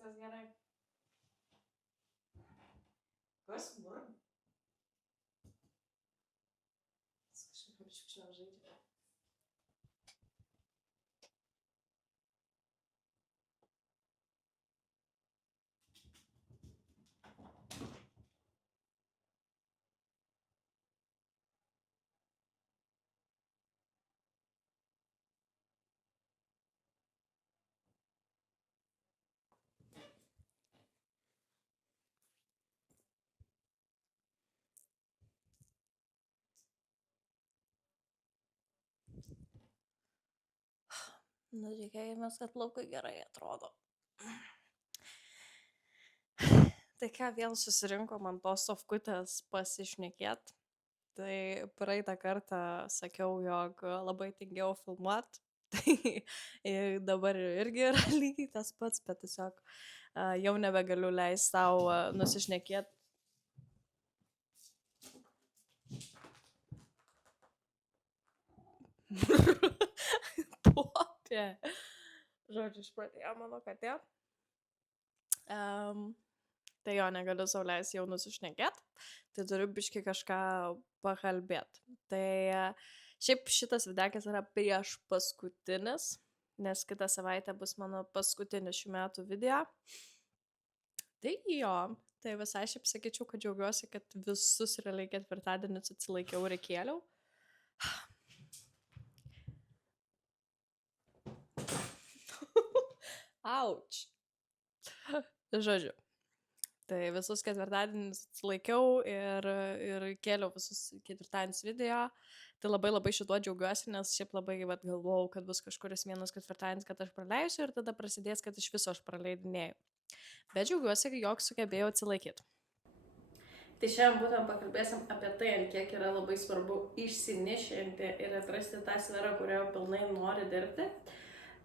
Viskas gerai. Kas burn? Kažkaip kaip šiukšliam žaidžia. Nu, tikėjomės, kad plaukai gerai atrodo. Tai ką, vėl susirinkom ant tos sofkutės pasišnekėt. Tai praeitą kartą sakiau, jog labai tingėjau filmuot. Tai dabar irgi yra lygiai tas pats, bet tiesiog jau nebegaliu leisti savo nusišnekėt. Popė. Žodžiu, išpratėjo mano katė. Tai jo, negaliu sau leisti jau nusišnekėt. Tai turiu biški kažką pakalbėt. Tai šiaip šitas videkas yra prieš paskutinis, nes kitą savaitę bus mano paskutinis šių metų video. Tai jo, tai visai šiaip sakyčiau, kad džiaugiuosi, kad visus realiai ketvirtadienius atsilaikiau ir kėliau. Auč. Žodžiu. Tai visus ketvirtadienius atsilaikiau ir kėliau visus ketvirtadienius video. Tai labai šituo džiaugiuosi, nes šiaip labai galvojau, kad bus kažkuris vienas ketvirtadienis, kad aš praleisiu ir tada prasidės, kad iš viso aš praleidinėjau. Bet džiaugiuosi, jog sugebėjau atsilaikyti. Tai šiandien būtent pakalbėsim apie tai, ant kiek yra labai svarbu išsinišinti ir atrasti tą sferą, kurioje pilnai nori dirbti.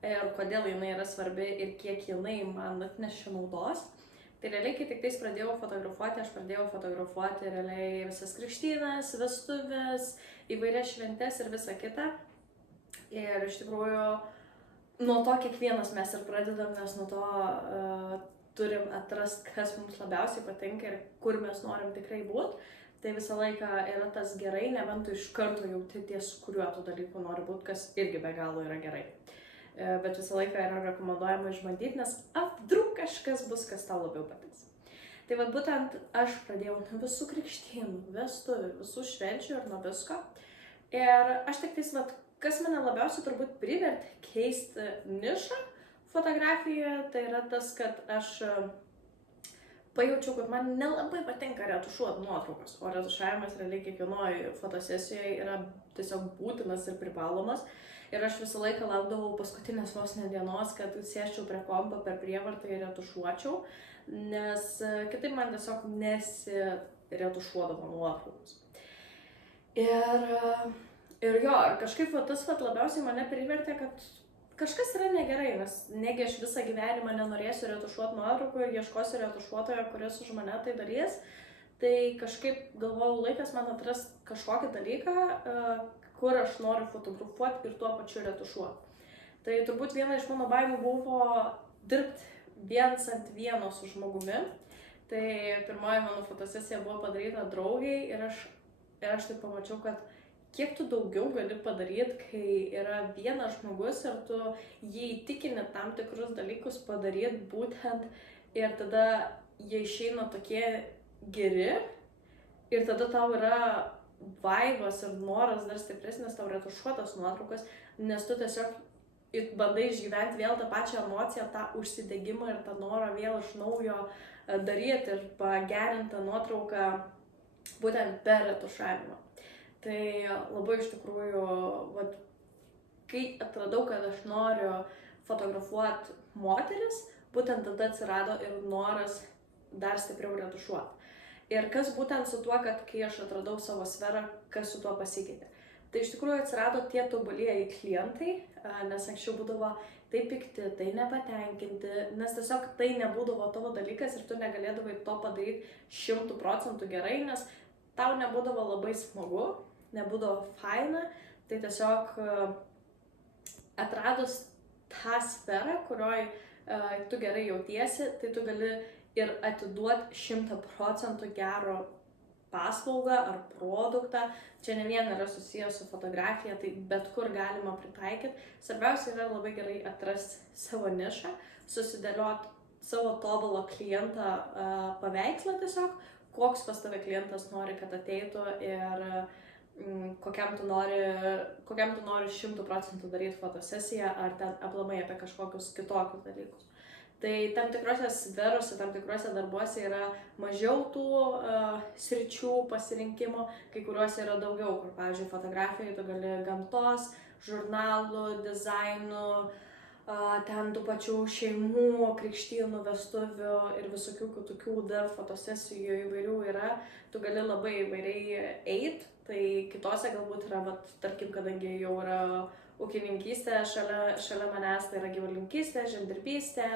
Ir kodėl jinai yra svarbi ir kiek jinai man atnešė naudos. Tai realiai, kai tik tais pradėjau fotografuoti, aš pradėjau fotografuoti realiai visas krikštynas, vestuvės, įvairias šventes ir visa kita. Ir iš tikrųjų, nuo to kiekvienas mes ir pradedam, nes nuo to turim atrasti, kas mums labiausiai patinka ir kur mes norim tikrai būti. Tai visą laiką yra tas gerai, nebent tu iš karto jauti ties kuriuo tų dalykų nori būti, kas irgi be galo yra gerai. Bet visą laiką yra rekomenduojama išbandyti, nes apdruk kažkas bus, kas tau labiau patiks. Tai vat būtent aš pradėjau nuo visų krikštynų, vestuvių, visų švenčių ir nuo visko. Ir aš tik tais, kas mane labiausiai turbūt privertė keisti nišą fotografijoje, tai yra tas, kad aš pajaučiau, kad man nelabai patinka retušuoti nuotraukas, o retušavimas realiai kiekvienoje fotosesijoje yra tiesiog būtinas ir privalomas. Ir aš visą laiką laukdavau paskutinės vos dienos, kad sėsčiau prie kompo per prievartą ir retušuočiau, nes kitaip man tiesiog nesiretušuodavo nuotraukos. Ir kažkaip tas labiausiai mane privertė, kad kažkas yra negerai, nes negi aš visą gyvenimą nenorėsiu retušuoti nuotraukų ir ieškosiu retušuotojo, kuris už mane tai darys. Tai kažkaip galvojau, laikas man atrast kažkokį dalyką, kur aš noriu fotografuoti ir tuo pačiu retušuoti. Tai turbūt viena iš mano baimių buvo dirbti viens ant vieno su žmogumi. Tai pirmoji mano fotosesija buvo padaryta draugiai ir aš taip pamačiau, kad kiek tu daugiau gali padaryti, kai yra vienas žmogus ir tu jį įtikini tam tikrus dalykus padaryti būtent ir tada jie išeina tokie geri ir tada tau yra vaibas ir noras dar stipresnis tau retušuotas nuotraukas, nes tu tiesiog bandai išgyventi vėl tą pačią emociją, tą užsidegimą ir tą norą vėl iš naujo daryti ir pagerinti tą nuotrauką būtent per retušavimą. Tai labai iš tikrųjų, kai atradau, kad aš noriu fotografuoti moteris, būtent tada atsirado ir noras dar stipriau retušuoti. Ir kas būtent su tuo, kad kai aš atradau savo sferą, kas su tuo pasikeitė. Tai iš tikrųjų atsirado tie tobulieji klientai, nes anksčiau būdavo tai pikti, tai nepatenkinti, nes tiesiog tai nebūdavo tavo dalykas ir tu negalėdavai to padaryti 100% gerai, nes tau nebūdavo labai smagu, nebūdavo faina, tai tiesiog atradus tą sferą, kurioj tu gerai jautiesi, tai tu gali ir atiduoti 100% gero paslaugą ar produktą. Čia ne vien yra susijęs su fotografija, tai bet kur galima pritaikyti. Svarbiausia yra labai gerai atrasti savo nišą, susidėlioti savo tobulą klientą paveikslą tiesiog, koks pas tave klientas nori, kad ateitų ir kokiam tu nori 100% daryti fotosesiją ar ten aplamai apie kažkokius kitokius dalykus. Tai tam tikrose sferose, tam tikrose darbuose yra mažiau tų sričių pasirinkimo, kai kuriuose yra daugiau, kur, pavyzdžiui, fotografijai tu gali gamtos, žurnalų, dizainų, ten tų pačių šeimų, krikštynų, vestuvių ir visokių kitokių dar fotosesijų įvairių yra, tu gali labai įvairiai eit, tai kitose galbūt yra, tarkim, kadangi jau yra ūkininkystė, šalia manęs tai yra gyvulininkystė, žemdirbystė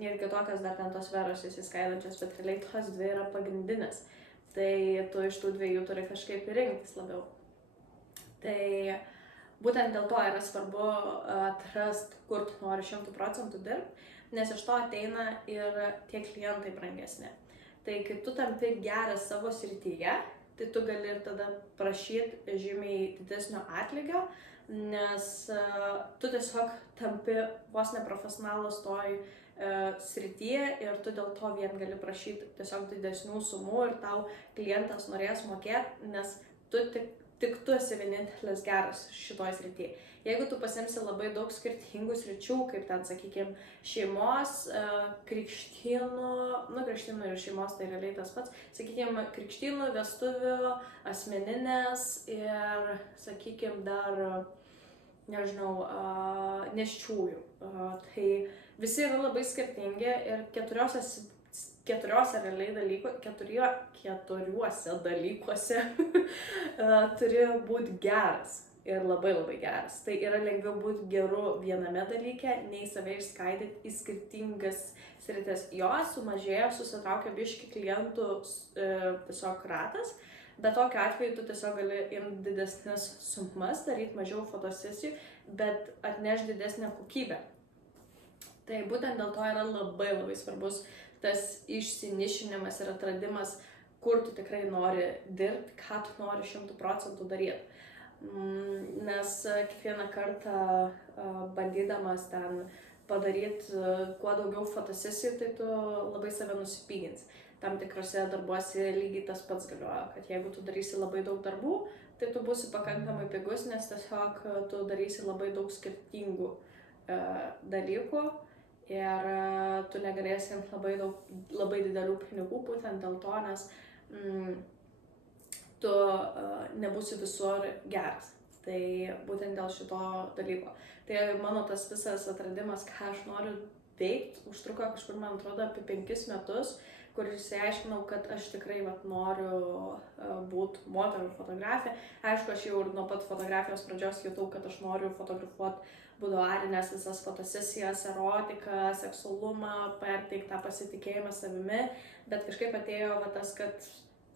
ir kitokios dar ten tos sferos įsiskaidančios, bet realiai tos dvi yra pagrindinės, tai tu iš tų dviejų turi kažkaip rinktis labiau. Tai būtent dėl to yra svarbu atrasti, kur tu nori 100% dirbti, nes iš to ateina ir tie klientai brangesni. Tai kai tu tampi geras savo srityje, tai tu gali ir tada prašyti žymiai didesnio atlygio, nes tu tiesiog tampi vos neprofesionalas toj srityje ir tu dėl to vien gali prašyti tiesiog didesnių sumų ir tau klientas norės mokėti, nes tik tu esi vienintelis geras šitoj srityje. Jeigu tu pasimsi labai daug skirtingų sričių, kaip ten, sakykime, šeimos, krikštynų, krikštynų ir šeimos tai realiai tas pats, sakykime, krikštynų, vestuvių, asmeninės ir, sakykime, dar, nežinau, nėščiųjų. Tai visi yra labai skirtingi ir keturiuose dalykuose turi būti geras ir labai labai geras. Tai yra lengviau būti geru viename dalyke, nei save išskaidyti į skirtingas sritis. Jos sumažėjo, susitraukia biški klientų tiesiog ratas, bet tokiu atveju tu tiesiog gali imti didesnes sumas, daryti mažiau fotosesijų, bet atneš didesnę kokybę. Tai būtent dėl to yra labai labai svarbus tas išsinišinimas ir atradimas, kur tu tikrai nori dirbti, ką tu nori 100% daryti. Nes kiekvieną kartą bandydamas ten padaryti kuo daugiau fotosesijų, tai tu labai save nusipygins. Tam tikrose darbuose lygiai tas pats galioja, kad jeigu tu darysi labai daug darbų, tai tu būsi pakankamai pigus, nes tiesiog tu darysi labai daug skirtingų dalykų ir tu negalėsi labai didelių pinigų būtent dėl to, nes tu nebūsi visur geras. Tai būtent dėl šito dalyko. Tai mano tas visas atradimas, ką aš noriu veikti, užtruko kažkur, man atrodo, apie 5 metus, kur išsiaiškinau, kad aš tikrai noriu būti moterų fotografė. Aišku, aš jau ir nuo pat fotografijos pradžios jutau, kad aš noriu fotografuoti buduarinės visas fotosesijas, erotiką, seksualumą, perteikti tą pasitikėjimą savimi, bet kažkaip atėjo tas, kad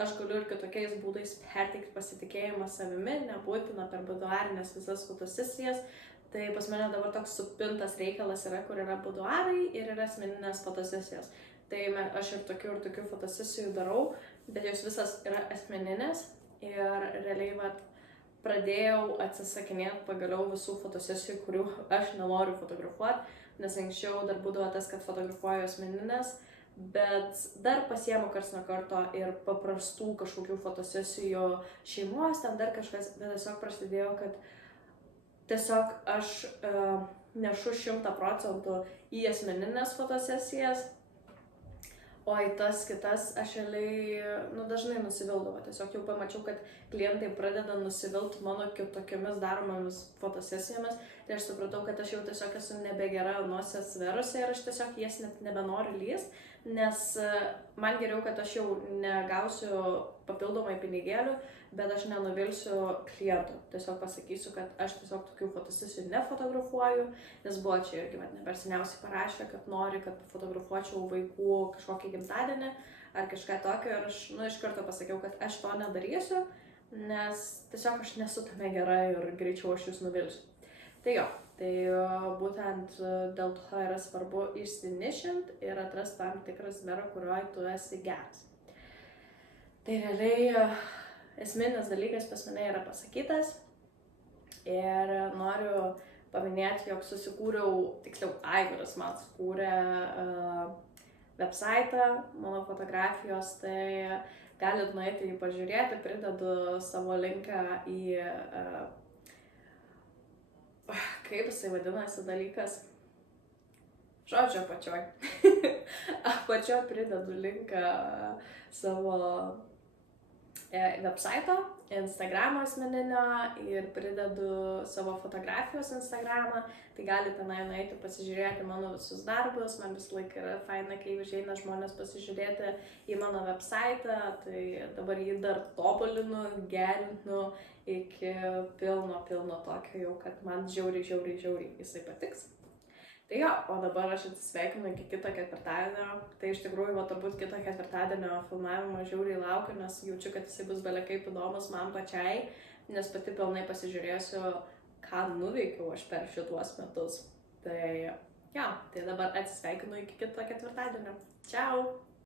aš galiu ir kitokiais būdais perteikti pasitikėjimą savimi, nebūtina per buduarinės visas fotosesijas. Tai pas mane dabar toks supintas reikalas yra, kur yra buduarai ir yra asmeninės fotosesijos. Tai aš ir tokių fotosesijų darau, bet jos visas yra asmeninės ir realiai pradėjau atsisakinėti pagaliau visų fotosesijų, kurių aš nenoriu fotografuoti, nes anksčiau dar būdavo tas, kad fotografuoju asmeninės, bet dar pasiemu karts nuo karto ir paprastų kažkokių fotosesijų šeimos, ten dar kažkas, bet tiesiog prasidėjo, kad tiesiog aš nešu 100% į asmeninės fotosesijas, o į tas kitas aš dažnai nusivildavo. Tiesiog jau pamačiau, kad klientai pradeda nusivilti mano kitokiomis daromomis fotosesijomis, tai aš supratau, kad aš jau tiesiog esu nebegera nuose sferose ir aš tiesiog jas net nebenoriu lyst, nes man geriau, kad aš jau negausiu papildomai pinigėlių, bet aš nenuvilsiu klientų. Tiesiog pasakysiu, kad aš tiesiog tokių fotosesijų nefotografuoju, nes buvo čia irgi neperseniausiai parašė, kad nori, kad fotografuočiau vaikų kažkokį gimtadienį ar kažką tokio ir aš iš karto pasakiau, kad aš to nedarysiu, nes tiesiog aš nesu tame gera ir greičiau aš jūs nuvilsiu. Tai jo, tai būtent dėl to yra svarbu išsinišint ir atrasti tam tikrą sferą, kurioje tu esi geras. Tai realiai esminis dalykas pas mane yra pasakytas ir noriu paminėti, jog susikūriau, tiksliau Aivaras man sukūrė website mano fotografijos, tai galit nueiti jį pažiūrėti, pridedu savo linką į, kaip jisai vadinasi dalykas, žodžio apačioj. Apačioj pridedu linką savo website, Instagramo asmeninio ir pridedu savo fotografijos Instagramą, tai galite tenai nueiti pasižiūrėti mano visus darbus, man visą laiką yra faina, kai užeina žmonės pasižiūrėti į mano website, tai dabar jį dar tobulinu, gerinu iki pilno tokio jau, kad man žiauriai jisai patiks. Tai jo, o dabar aš atsisveikinu iki kito ketvirtadienio. Tai iš tikrųjų, turbūt kito ketvirtadienio filmavimo žiauriai laukiu, nes jaučiu, kad jisai bus belekaip įdomus man pačiai, nes pati pilnai pasižiūrėsiu, ką nuveikiau aš per šituos metus. Tai jo, tai dabar atsisveikinu iki kito ketvirtadienio. Čiau!